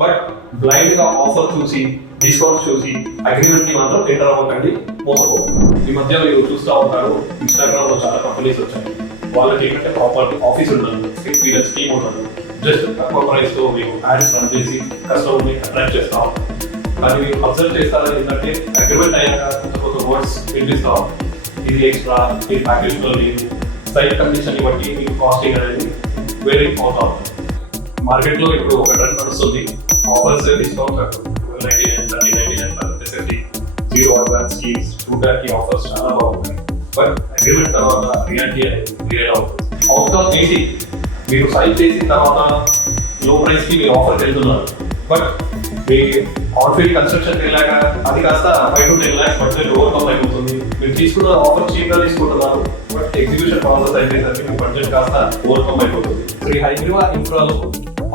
But blind గా offer చూసి discount చూసి అగ్రిమెంట్ ని మాత్రం ఎంటర్ అవ్వకండి, మోసపోకండి. ఈ మధ్య మీరు చూస్తూ ఉంటారు, ఇన్స్టాగ్రామ్ లో చాలా కంపెనీస్ వచ్చాయి. వాళ్ళకి ఏంటంటే ప్రాపర్టీ ఆఫీస్ ఉండదు, ఎక్స్పీరియన్స్ టీమ్ ఉండదు. జస్ట్ తక్కువ ప్రైస్ తో మీరు యాడ్స్ రన్ చేసి కస్టమర్ ని అట్రాక్ట్ చేస్తా ఉంటారు. కానీ మీరు అబ్జర్వ్ చేస్తారని ఏంటంటే అగ్రిమెంట్ అయ్యాక కొంత వర్డ్స్ వినిపిస్తా ఉంటారు. ఇది ఎక్స్ట్రా, ఈ ప్యాకేజ్ లో లేదు, సైట్ కండిషన్ బట్టి మీకు కాస్టింగ్ అనేది వేరే అవుతా ఉంటుంది. మార్కెట్ లో ఇప్పుడు ఒక ట్రెండ్ నడుస్తుంది, offers discounts 1299 zero advance schemes చూడడానికి ఆఫర్స్ చాలా బాగుంటాయి. బట్ అగ్రిమెంట్ తర్వాత రియాలిటీ అనేది క్లియర్ అవుతుంది. అవుట్కమ్ ఏంటి, మీరు సైట్ చేసిన తర్వాత లో ప్రైస్ కి మీరు ఆఫర్ వెళ్తున్నారు, బట్ మీ ఆన్ఫీల్డ్ కన్స్ట్రక్షన్ వెళ్ళాక అది కాస్త 5 to 10 lakhs బడ్జెట్ ఓవర్కమ్ అయిపోతుంది. మీరు తీసుకున్న ఆఫర్ చీప్ గా తీసుకుంటున్నారు, బట్ ఎగ్జిక్యూషన్ ప్రాసెస్ అయిపోయేసరికి మీ బడ్జెట్ కాస్త ఓవర్కమ్ అయిపోతుంది. శ్రీ హైగ్రీవా ఇన్ఫ్రాలో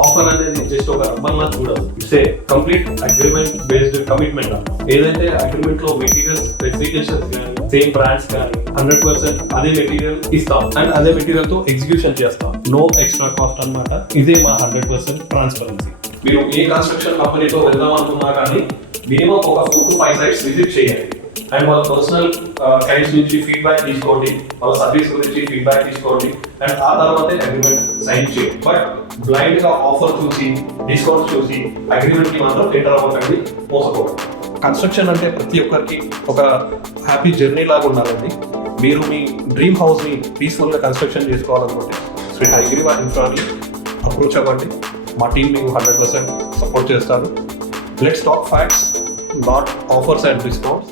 ఆఫర్ అనేది జస్ట్ ఒక రబ్బర్లా చూడదు, it's a complete agreement based commitment. ఏదైతే అగ్రిమెంట్ లో మెటీరియల్స్ స్పెసిఫికేషన్స్ కానీ సేమ్ బ్రాండ్స్ కానీ 100% అదే మెటీరియల్ ఇస్తాం అండ్ అదే మెటీరియల్ తో ఎగ్జిక్యూషన్ చేస్తాం. నో ఎక్స్ట్రా కాస్ట్ అన్నమాట. ఇదే మా 100% ట్రాన్స్పరెన్సీ. మీరు ఏ కన్స్ట్రక్షన్ కంపెనీతో వెళ్దాం అనుకున్నా కానీ మినిమం ఒక 4 to 5 sites విజిట్ చేయండి అండ్ వాళ్ళ పర్సనల్ క్లయింట్స్ నుంచి ఫీడ్బ్యాక్ తీసుకోండి, వాళ్ళ సర్వీస్ గురించి ఫీడ్బ్యాక్ తీసుకోండి అండ్ ఆ తర్వాతే అగ్రిమెంట్ సైన్ చేయండి. బట్ బ్లైండ్ గా ఆఫర్ చూసి డిస్కౌంట్ చూసి అగ్రిమెంట్ కి మాత్రం ఎంటర్ అవ్వకండి, మోసపోకండి. కన్స్ట్రక్షన్ అంటే ప్రతి ఒక్కరికి ఒక హ్యాపీ జర్నీ లాగా ఉండాలండి. మీరు మీ డ్రీమ్ హౌస్ ని పీస్ఫుల్ గా కన్స్ట్రక్షన్ చేసుకోవాలనుకుంటే శ్రీ హైగ్రీవా ఇన్ఫ్రాని అప్రోచ్ అవ్వండి. మా టీం మీకు 100% సపోర్ట్ చేస్తారు. Let's talk facts, not offers and discounts.